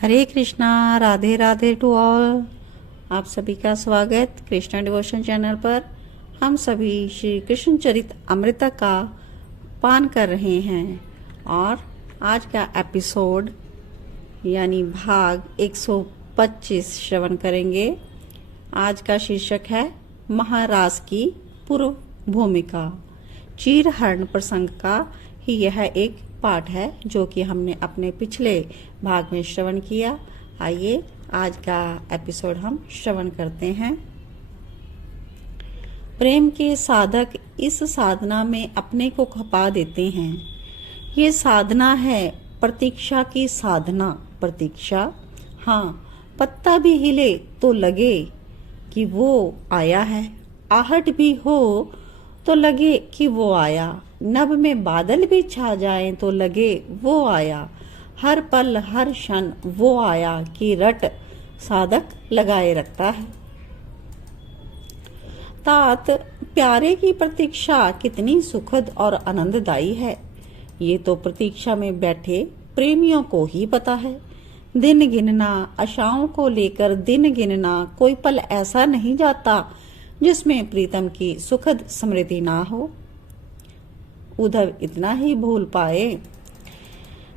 Hare Krishna, Radhe Radhe to all. आप सभी का स्वागत कृष्णा डिवोशन चैनल पर। हम सभी श्री कृष्ण चरित अमृत का पान कर रहे हैं और आज का एपिसोड यानी भाग 125 श्रवण करेंगे। आज का शीर्षक है महाराज की पूर्व भूमिका। चीरहरण प्रसंग का ही यह एक पाठ है जो कि हमने अपने पिछले भाग में श्रवण किया। आइए आज का एपिसोड हम श्रवण करते हैं। प्रेम के साधक इस साधना में अपने को खपा देते हैं। ये साधना है प्रतीक्षा की साधना। प्रतीक्षा, हाँ, पत्ता भी हिले तो लगे कि वो आया है, आहट भी हो तो लगे कि वो आया, नभ में बादल भी छा जाएं तो लगे वो आया, हर पल हर क्षण वो आया की रट साधक लगाए रखता है। तात प्यारे की प्रतीक्षा कितनी सुखद और आनंददायी है, ये तो प्रतीक्षा में बैठे प्रेमियों को ही पता है। दिन गिनना, आशाओं को लेकर दिन गिनना, कोई पल ऐसा नहीं जाता जिसमें प्रीतम की सुखद स्मृति ना हो। उद्धव इतना ही भूल पाए।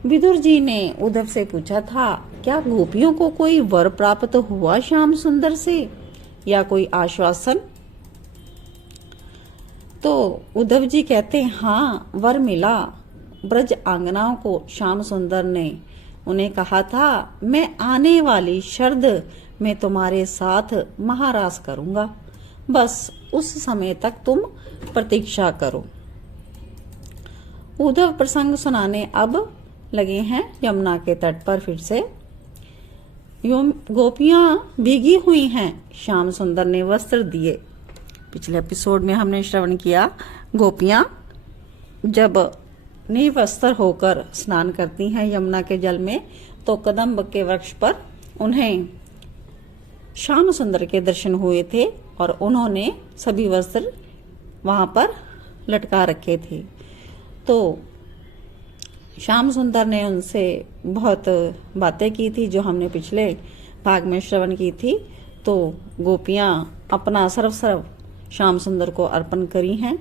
विदुर जी ने उद्धव से पूछा था, क्या गोपियों को कोई वर प्राप्त हुआ श्याम सुंदर से या कोई आश्वासन? तो उद्धव जी कहते, हाँ, वर मिला। ब्रज आंगनाओं को श्याम सुंदर ने उन्हें कहा था, मैं आने वाली शरद में तुम्हारे साथ महारास करूंगा, बस उस समय तक तुम प्रतीक्षा करो। उद्धव प्रसंग सुनाने अब लगे हैं यमुना के तट पर। फिर से गोपियां भीगी हुई हैं, श्याम सुंदर ने वस्त्र दिए। पिछले एपिसोड में हमने श्रवण किया, गोपियां जब निवस्त्र होकर स्नान करती हैं यमुना के जल में तो कदम्ब के वृक्ष पर उन्हें श्याम सुंदर के दर्शन हुए थे और उन्होंने सभी वस्त्र वहां पर लटका रखे थे। तो श्याम सुंदर ने उनसे बहुत बातें की थी जो हमने पिछले भाग में श्रवण की थी। तो गोपियां अपना सर्व श्याम सुंदर को अर्पण करी हैं।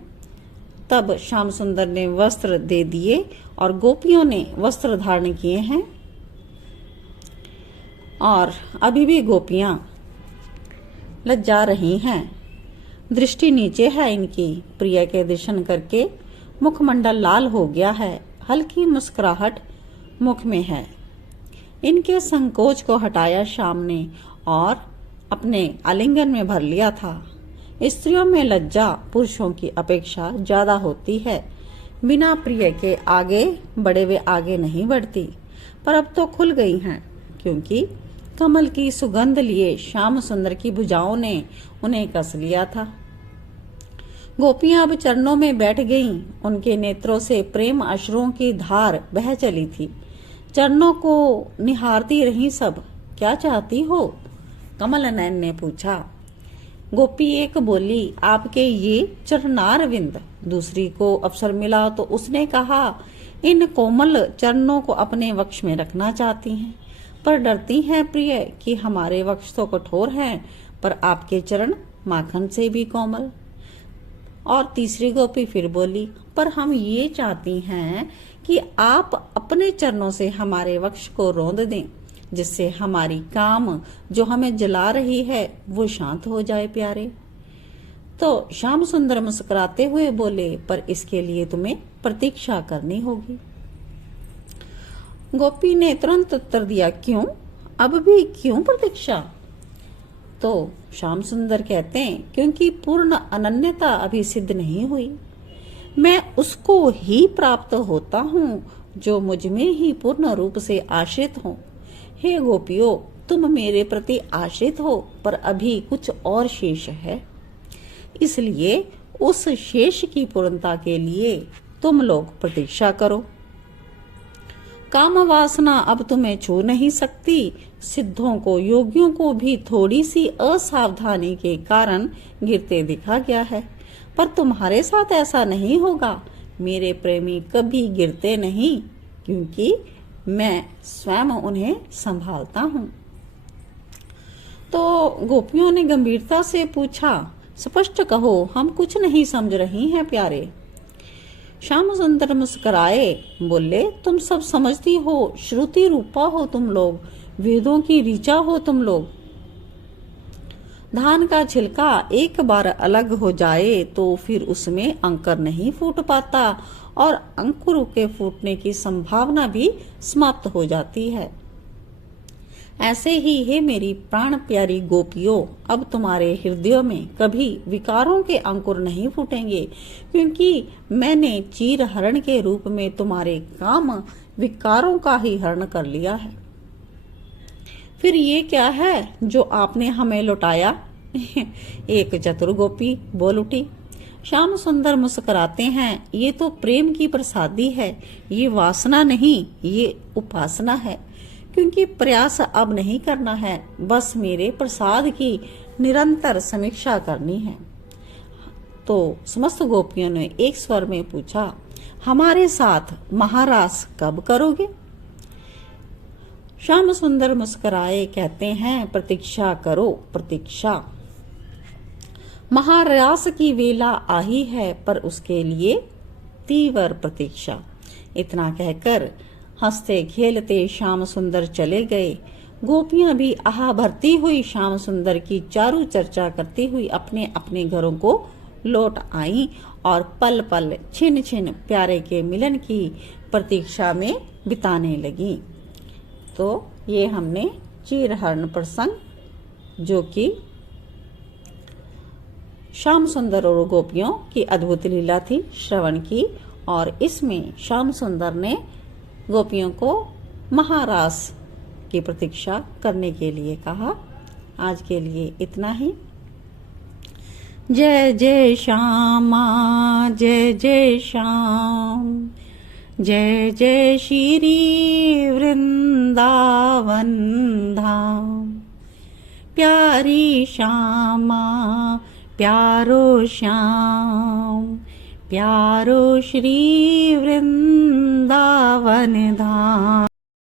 तब श्याम सुंदर ने वस्त्र दे दिए और गोपियों ने वस्त्र धारण किए हैं। और अभी भी गोपियां लज्जा रही हैं, दृष्टि नीचे है इनकी। प्रिय के दर्शन करके मुखमंडल लाल हो गया है, हल्की मुस्कुराहट मुख में है। इनके संकोच को हटाया श्याम ने और अपने आलिंगन में भर लिया था। स्त्रियों में लज्जा पुरुषों की अपेक्षा ज्यादा होती है। बिना प्रिय के आगे बढ़े वे आगे नहीं बढ़ती, पर अब तो खुल गई हैं, क्योंकि कमल की सुगंध लिए श्याम सुंदर की भुजाओं ने उन्हें कस लिया था। गोपियां अब चरणों में बैठ गईं। उनके नेत्रों से प्रेम अश्रुओं की धार बह चली थी। चरणों को निहारती रही सब। क्या चाहती हो? कमल नयन ने पूछा। गोपी एक बोली, आपके ये चरणारविंद। दूसरी को अवसर मिला तो उसने कहा, इन कोमल चरणों को अपने वक्ष में रखना चाहती हैं, पर डरती हैं प्रिय कि हमारे वक्ष तो कठोर हैं, पर आपके चरण माखन से भी कोमल। और तीसरी गोपी फिर बोली, पर हम ये चाहती हैं कि आप अपने चरणों से हमारे वक्ष को रौंद दें, जिससे हमारी काम जो हमें जला रही है वो शांत हो जाए प्यारे। तो श्याम सुंदर मुस्कुराते हुए बोले, पर इसके लिए तुम्हें प्रतीक्षा करनी होगी। गोपी ने तुरंत उत्तर दिया, क्यों? अब भी क्यों प्रतीक्षा? तो श्याम सुंदर कहते हैं, क्योंकि पूर्ण अनन्यता अभी सिद्ध नहीं हुई। मैं उसको ही प्राप्त होता हूँ जो मुझ में ही पूर्ण रूप से आश्रित हो। हे गोपियों, तुम मेरे प्रति आश्रित हो, पर अभी कुछ और शेष है। इसलिए उस शेष की पूर्णता के लिए तुम लोग प्रतीक्षा करो। काम वासना अब तुम्हें छू नहीं सकती। सिद्धों को, योगियों को भी थोड़ी सी असावधानी के कारण गिरते दिखा गया है, पर तुम्हारे साथ ऐसा नहीं होगा। मेरे प्रेमी कभी गिरते नहीं, क्योंकि मैं स्वयं उन्हें संभालता हूँ। तो गोपियों ने गंभीरता से पूछा, स्पष्ट कहो, हम कुछ नहीं समझ रही हैं प्यारे। श्याम सुंदर मुस्कुराए, बोले, तुम सब समझती हो, श्रुति रूपा हो तुम लोग, वेदों की ऋचा हो तुम लोग। धान का छिलका एक बार अलग हो जाए तो फिर उसमें अंकुर नहीं फूट पाता और अंकुर के फूटने की संभावना भी समाप्त हो जाती है। ऐसे ही है मेरी प्राण प्यारी गोपियों, अब तुम्हारे हृदयों में कभी विकारों के अंकुर नहीं फूटेंगे, क्योंकि मैंने चीर हरण के रूप में तुम्हारे काम विकारों का ही हरण कर लिया है। फिर ये क्या है जो आपने हमें लौटाया? एक चतुर गोपी बोल उठी। श्याम सुंदर मुस्कुराते हैं, ये तो प्रेम की प्रसादी है, ये वासना नहीं, ये उपासना है, क्योंकि प्रयास अब नहीं करना है, बस मेरे प्रसाद की निरंतर समीक्षा करनी है। तो समस्त गोपियों ने एक स्वर में पूछा, हमारे साथ महारास कब करोगे? श्याम सुंदर मुस्कुराए, कहते हैं, प्रतीक्षा करो, प्रतीक्षा। महारास की वेला आई है, पर उसके लिए तीव्र प्रतीक्षा। इतना कहकर हंसते खेलते श्याम सुंदर चले गए। गोपियां भी आह भरती हुई श्याम सुंदर की चारू चर्चा करती हुई अपने अपने घरों को लौट आईं और पल पल छिन छिन प्यारे के मिलन की प्रतीक्षा में बिताने लगी। तो ये हमने चीरहरण प्रसंग, जो कि श्याम सुंदर और गोपियों की अद्भुत लीला थी, श्रवण की। और इसमें श्याम सुंदर ने गोपियों को महारास की प्रतीक्षा करने के लिए कहा। आज के लिए इतना ही। जय जय श्यामा, जय जय श्याम, जय जय श्री वृंदावन धाम। प्यारी श्यामा, प्यारो श्याम, प्यारो श्री वृंदावन धाम।